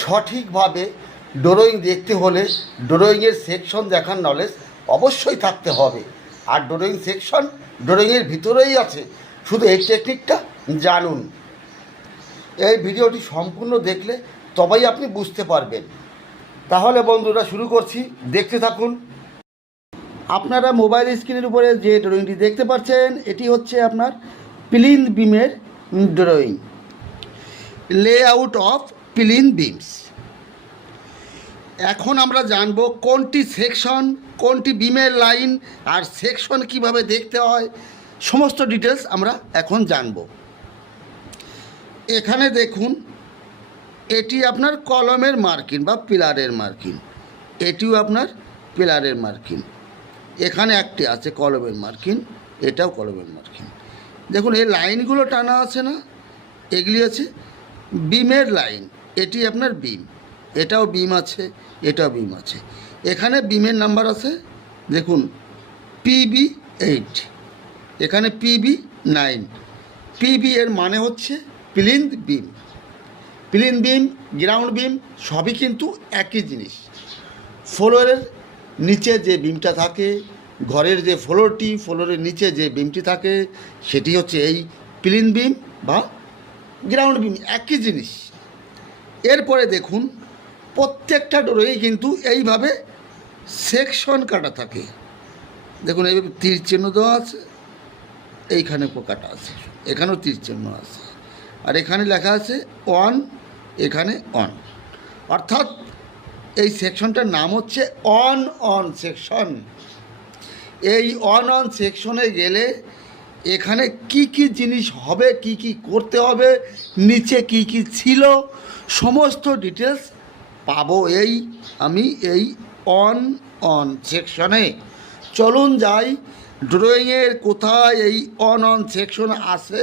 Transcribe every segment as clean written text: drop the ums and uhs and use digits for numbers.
সঠিকভাবে ড্রয়িং দেখতে হলে ড্রয়িংয়ের সেকশন দেখার নলেজ অবশ্যই থাকতে হবে। আর ড্রয়িং সেকশন ড্রয়িংয়ের ভিতরেই আছে, শুধু এই টেকনিকটা জানুন। এই ভিডিওটি সম্পূর্ণ দেখলে তবেই আপনি বুঝতে পারবেন। তাহলে বন্ধুরা শুরু করছি, দেখতে থাকুন। আপনারা মোবাইল স্ক্রিনের উপরে যে ড্রয়িংটি দেখতে পাচ্ছেন এটি হচ্ছে আপনার প্লিন্থ বিমের drawing, layout of plinth beams. এখন আমরা জানব কোনটি সেকশন, কোনটি বিমের লাইন আর সেকশন কিভাবে দেখতে হয়, সমস্ত ডিটেলস আমরা এখন জানব। এখানে দেখুন, এটি আপনার কলমের মার্কিং বা পিলারের মার্কিং, এটিও আপনার পিলারের মার্কিং। এখানে একটি আছে কলমের মার্কিং, এটাও কলমের মার্কিং। দেখুন এই লাইনগুলো টানা আছে না, এগুলি আছে বিমের লাইন। এটি আপনার বিম, এটাও বিম আছে, এটাও বিম আছে। এখানে বিমের নাম্বার আছে দেখুন PB8, এখানে PB9। পিবি এর মানে হচ্ছে প্লিন্থ বিম। প্লিন্থ বিম, গ্রাউন্ড বিম সবই কিন্তু একই জিনিস। ফ্লোরের নিচে যে বিমটা থাকে, ঘরের যে ফ্লোরটি, ফ্লোরের নিচে যে বিমটি থাকে, সেটি হচ্ছে এই প্লিন্থ বিম বা গ্রাউন্ড বিম, একই জিনিস। এরপরে দেখুন প্রত্যেকটা ডোরেই কিন্তু এইভাবে সেকশন কাটা থাকে। দেখুন এইভাবে তীর চিহ্ন দেওয়া আছে, এইখানে কাটা আছে, এখানেও তীর চিহ্ন আছে, আর এখানে লেখা আছে অন, এখানে অন। অর্থাৎ এই সেকশনটার নাম হচ্ছে অন সেকশন। এই অন সেকশনে গেলে এখানে কি কি জিনিস হবে, কি কি করতে হবে, নিচে কি কি ছিল, সমস্ত ডিটেলস পাবো আমি এই অন সেকশনে। চলুন যাই, ড্রয়িংয়ের কোথায় এই অন সেকশন আছে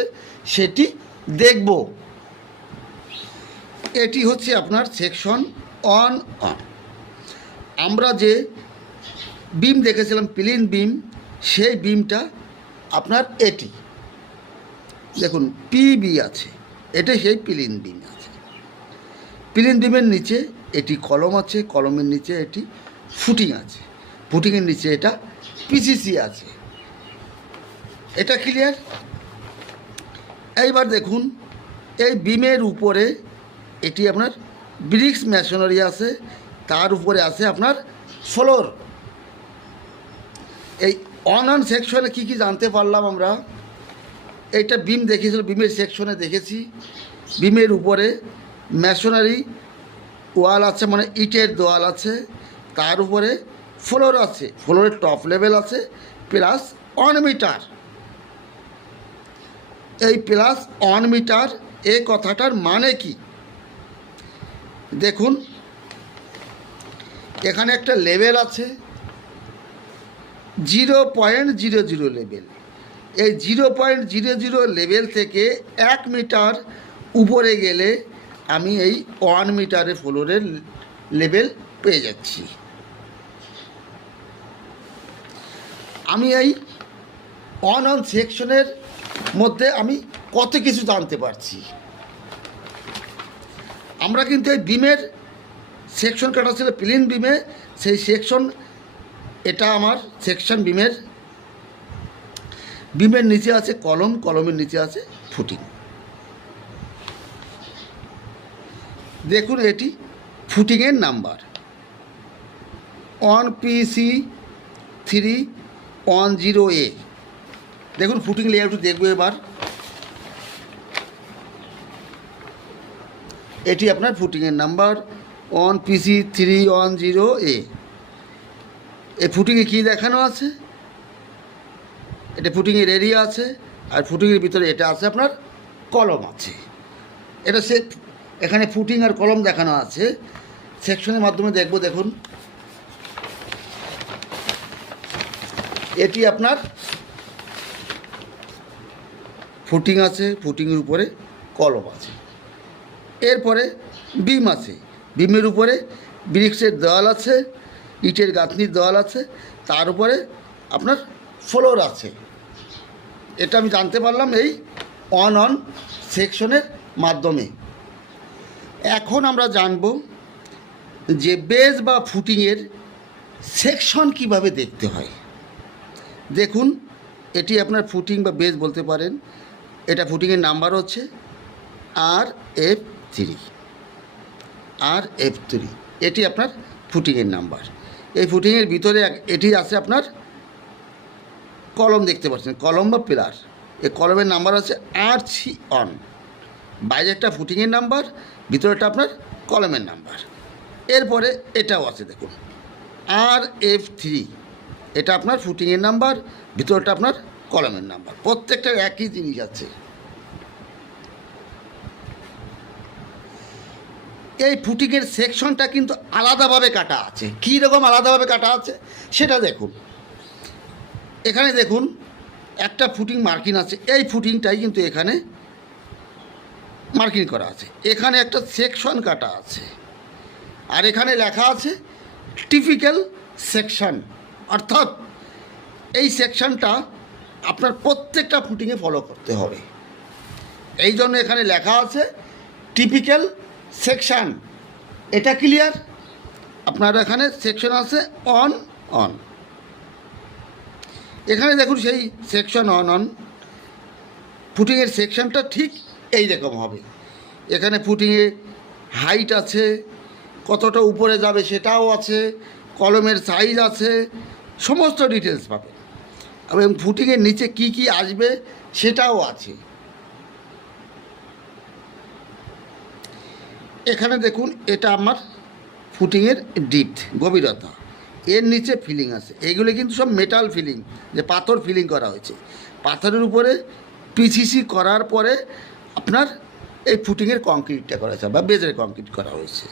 সেটি দেখব। এটি হচ্ছে আপনার সেকশন অন। আমরা যে বিম দেখেছিলাম প্লিন্থ বিম, সেই বিমটা আপনার এটি দেখুন পিবি আছে, এটা সেই প্লিন্থ বিম আছে। প্লিন্থ বিমের নিচে এটি কলম আছে, কলমের নিচে এটি ফুটিং আছে, ফুটিংয়ের নিচে এটা পিসিসি আছে। এটা ক্লিয়ার? এইবার দেখুন এই বিমের উপরে এটি আপনার ব্রিক্স মেশনারি আছে, তার উপরে আছে আপনার ফ্লোর। এই অন সেকশনে কী কী জানতে পারলাম আমরা? এইটা বিম দেখেছিল, বিমের সেকশনে দেখেছি বিমের উপরে মেশনারি ওয়াল আছে, মানে ইটের দেওয়াল আছে, তার উপরে ফ্লোর আছে, ফ্লোরের টপ লেভেল আছে, প্লাস 1 মিটার। এই প্লাস 1 মিটার এই কথাটার মানে কি দেখুন, এখানে একটা লেভেল আছে 0.00 লেভেল। এই 0.00 লেভেল থেকে 1 মিটার উপরে গেলে আমি এই 1 মিটারের ফ্লোরের লেভেল পেয়ে যাচ্ছি। আমি এই অন সেকশনের মধ্যে আমি কত কিছু জানতে পারছি। আমরা কিন্তু এই বিমের সেকশন কাটা ছিল প্লিন্থ বিমে, সেই সেকশন, এটা আমার সেকশন বিমের নিচে আছে কলম, কলমের নিচে আছে ফুটিং। দেখুন এটি ফুটিংয়ের নাম্বার 1PC310A। দেখুন ফুটিং লেআউট দেখবো এবার। এটি আপনার ফুটিংয়ের নাম্বার 1PC310A। এই ফুটিংয়ে কী দেখানো আছে? এটা ফুটিংয়ের এরিয়া আছে, আর ফুটিংয়ের ভিতরে এটা আছে আপনার কলম আছে। এটা এখানে ফুটিং আর কলম দেখানো আছে। সেকশনের মাধ্যমে দেখব। দেখুন এটি আপনার ফুটিং আছে, ফুটিংয়ের উপরে কলম আছে। এরপরে বিম আছে, বিমের উপরে ব্রিক্সের দেওয়াল আছে, ইটের গাঁথনির দেওয়াল আছে, তার উপরে আপনার ফ্লোর আছে। এটা আমি জানতে পারলাম এই অন সেকশনের মাধ্যমে। এখন আমরা জানব যে বেজ বা ফুটিংয়ের সেকশন কিভাবে দেখতে হয়। দেখুন, এটি আপনার ফুটিং বা বেজ বলতে পারেন। এটা ফুটিংয়ের নাম্বার হচ্ছে RF3। এটি আপনার ফুটিংয়ের নাম্বার। এই ফুটিংয়ের ভিতরে এটি আছে আপনার কলম, দেখতে পাচ্ছেন কলম বা পিলার। এই কলমের নাম্বার আছে RC1। বাইরে একটা ফুটিংয়ের নাম্বার, ভিতরেটা আপনার কলমের নাম্বার। এরপরে এটাও আছে দেখুন RF3, এটা আপনার ফুটিংয়ের নাম্বার, ভিতরটা আপনার কলমের নাম্বার। প্রত্যেকটার একই জিনিস আছে। এই ফুটিংয়ের সেকশনটা কিন্তু আলাদাভাবে কাটা আছে। কী রকম আলাদাভাবে কাটা আছে সেটা দেখুন। এখানে দেখুন একটা ফুটিং মার্কিং আছে, এই ফুটিংটাই কিন্তু এখানে মার্কিং করা আছে। এখানে একটা সেকশন কাটা আছে, আর এখানে লেখা আছে টিপিক্যাল সেকশন, অর্থাৎ এই সেকশনটা আপনার প্রত্যেকটা ফুটিংয়ে ফলো করতে হবে। এই জন্য এখানে লেখা আছে টিপিক্যাল সেকশন। এটা ক্লিয়ার? আপনার এখানে সেকশন আছে অন। এখানে দেখুন সেই সেকশন অন ফুটিংয়ের সেকশনটা ঠিক এই রকম হবে। এখানে ফুটিংয়ে হাইট আছে, কতটা উপরে যাবে সেটাও আছে, কলমের সাইজ আছে, সমস্ত ডিটেলস পাবেন। এবং ফুটিংয়ের নিচে কি কি আসবে সেটাও আছে। এখানে দেখুন এটা আমার ফুটিংয়ের ডিপথ, গভীরতা। এর নিচে ফিলিং আছে। এগুলো কিন্তু সব মেটাল ফিলিং, যে পাথর ফিলিং করা হয়েছে। পাথরের উপরে পিসিসি করার পরে আপনার এই ফুটিংয়ের কংক্রিটটা করা হয়েছে বা বেজের কংক্রিট করা হয়েছে।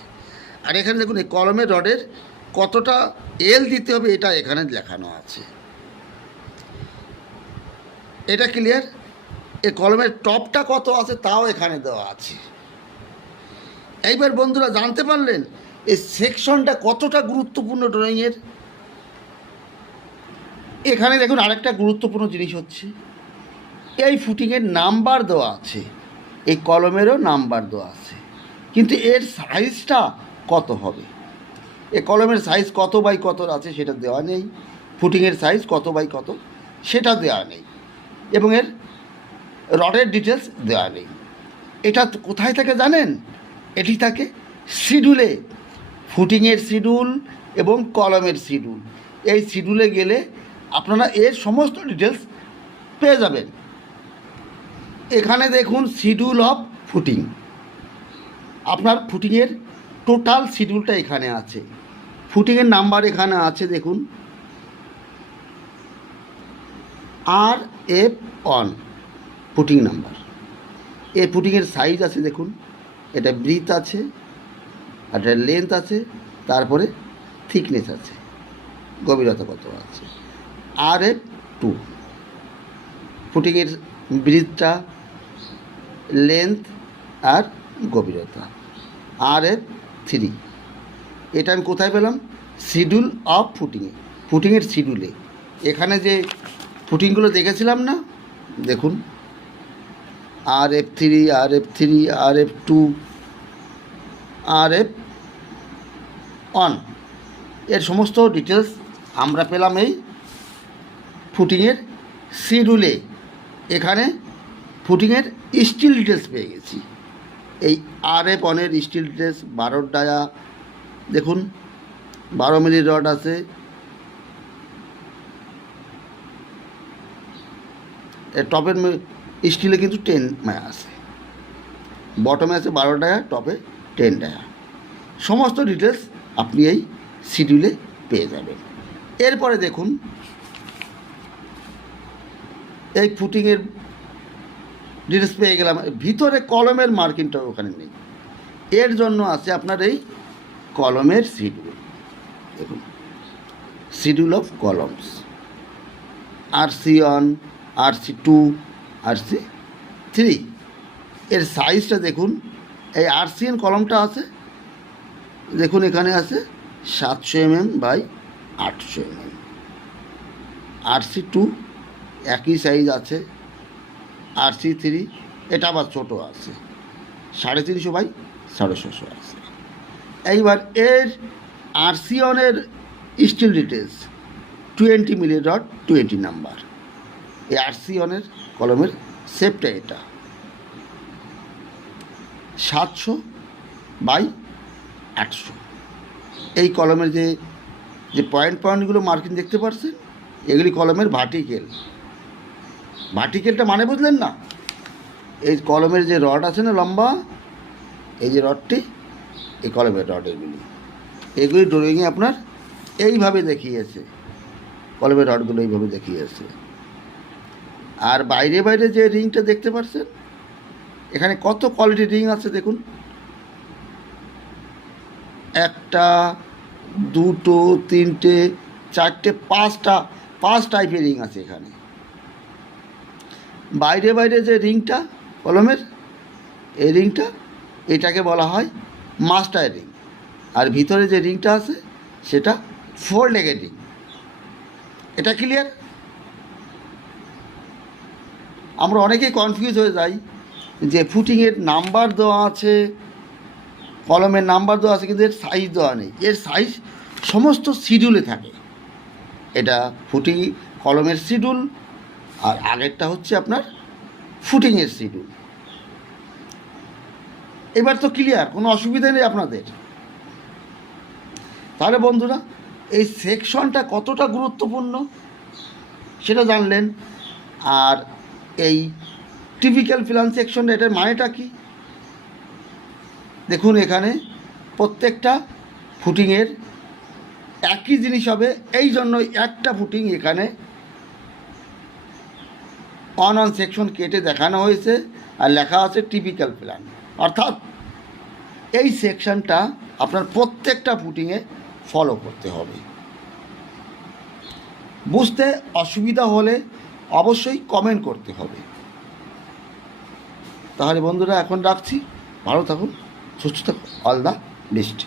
আর এখানে দেখুন এই কলমের রডের কতটা এল দিতে হবে এটা এখানে লেখানো আছে। এটা ক্লিয়ার? এই কলমের টপটা কত আছে তাও এখানে দেওয়া আছে। এইবার বন্ধুরা জানতে পারলেন এই সেকশনটা কতটা গুরুত্বপূর্ণ ড্রয়িংয়ের। এখানে দেখুন আরেকটা গুরুত্বপূর্ণ জিনিস হচ্ছে এই ফুটিংয়ের নাম্বার দেওয়া আছে, এই কলমেরও নাম্বার দেওয়া আছে, কিন্তু এর সাইজটা কত হবে। এই কলমের সাইজ কত বাই কত আছে সেটা দেওয়া নেই, ফুটিংয়ের সাইজ কত বাই কত সেটা দেওয়া নেই, এবং এর রডের ডিটেলস দেওয়া নেই। এটা কোথায় থাকে জানেন? এটি থাকে শিডিউলে, ফুটিংয়ের শিডিউল এবং কলমের শিডিউল। এই শিডিউলে গেলে আপনারা এর সমস্ত ডিটেলস পেয়ে যাবেন। এখানে দেখুন শিডিউল অফ ফুটিং, আপনার ফুটিংয়ের টোটাল শিডিউলটা এখানে আছে। ফুটিংয়ের নাম্বার এখানে আছে দেখুন RF1 ফুটিং নাম্বার। এই ফুটিংয়ের সাইজ আছে দেখুন, এটা ব্রিথ আছে, আর এটা লেন্থ আছে, তারপরে থিকনেস আছে, গভীরতা কত আছে। RF2 ফুটিংয়ের ব্রিথটা, লেন্থ আর গভীরতা। RF3 এটা আমি কোথায় পেলাম? শিডিউল অফ ফুটিংয়ের শিডিউলে। এখানে যে ফুটিংগুলো দেখেছিলাম না, দেখুন RF3, RF2, RF1 এর সমস্ত ডিটেলস আমরা পেলাম এই ফুটিংয়ের শিডিউলে। এখানে ফুটিংয়ের স্টিল ডিটেলস পেয়ে গেছি। এই RF1-এর স্টিল ডিটেলস 12 ডায়া, দেখুন 12 মিলি রড আছে, টপের স্টিলে কিন্তু 10 আছে, বটমে আছে 12 ডায়া, টপে 10 ডায়া। সমস্ত ডিটেলস আপনি এই শিডিউলে পেয়ে যাবেন। এরপরে দেখুন এই ফুটিংয়ের ডিটেলস পেয়ে গেলাম, ভিতরে কলমের মার্কিংটা ওখানে নেই। এর জন্য আছে আপনার এই কলমের শিডিউল। দেখুন schedule of columns, RC1, RC2, RC3। এর সাইজটা দেখুন, এই RCN কলমটা আছে দেখুন, এখানে আছে 700 mm বাই 800 mm। RC2 একই সাইজ আছে। RC3 এটা আবার ছোটো আছে, 350 বাই 650 আছে। এইবার এর আরসিওনের steel details 20 milli rod 20 number. এই আরসিওনের কলমের শেপটা এটা 700/800। এই কলমের যে যে পয়েন্টগুলো মার্কিং দেখতে পাচ্ছেন, এগুলি কলমের ভার্টিকেলটা মানে বুঝলেন না? এই কলমের যে রড আছে না লম্বা, এই যে রডটি, এই কলমের রড, এগুলি ড্রয়িংয়ে আপনার এইভাবে দেখিয়েছে, কলমের রডগুলো এইভাবে দেখিয়েছে। আর বাইরে বাইরে যে রিংটা দেখতে পাচ্ছেন, এখানে কত কোয়ালিটির রিং আছে দেখুন, 1টা 2টো 3টে 4টে 5 টাইপের রিং আছে এখানে। বাইরে বাইরে যে রিংটা কলমের, এই রিংটা, এটাকে বলা হয় মাস্টার রিং। আর ভিতরে যে রিংটা আছে সেটা 4 লেগের রিং। এটা ক্লিয়ার? আমরা অনেকেই কনফিউজ হয়ে যাই যে ফুটিংয়ের নাম্বার দেওয়া আছে, কলমের নাম্বার দেওয়া আছে, কিন্তু এর সাইজ দেওয়া নেই। এর সাইজ সমস্ত শিডিউলে থাকে। এটা ফুটিং কলমের শিডিউল, আর আগেরটা হচ্ছে আপনার ফুটিংয়ের শিডিউল। এবার তো ক্লিয়ার, কোনো অসুবিধা নেই আপনাদের। তাহলে বন্ধুরা, এই সেকশনটা কতটা গুরুত্বপূর্ণ সেটা জানলেন। আর এই টিপিক্যাল প্ল্যান সেকশন, এটার মানেটা কি দেখুন। এখানে প্রত্যেকটা ফুটিংয়ের একই জিনিস হবে, এই জন্যই একটা ফুটিং এখানে অন সেকশন কেটে দেখানো হয়েছে আর লেখা আছে টিপিক্যাল প্ল্যান। অর্থাৎ এই সেকশনটা আপনার প্রত্যেকটা ফুটিংয়ে ফলো করতে হবে। বুঝতে অসুবিধা হলে অবশ্যই কমেন্ট করতে হবে। তাহলে বন্ধুরা এখন রাখছি, ভালো থাকুন, সুস্থ থাকুন, অল দ্য বেস্ট।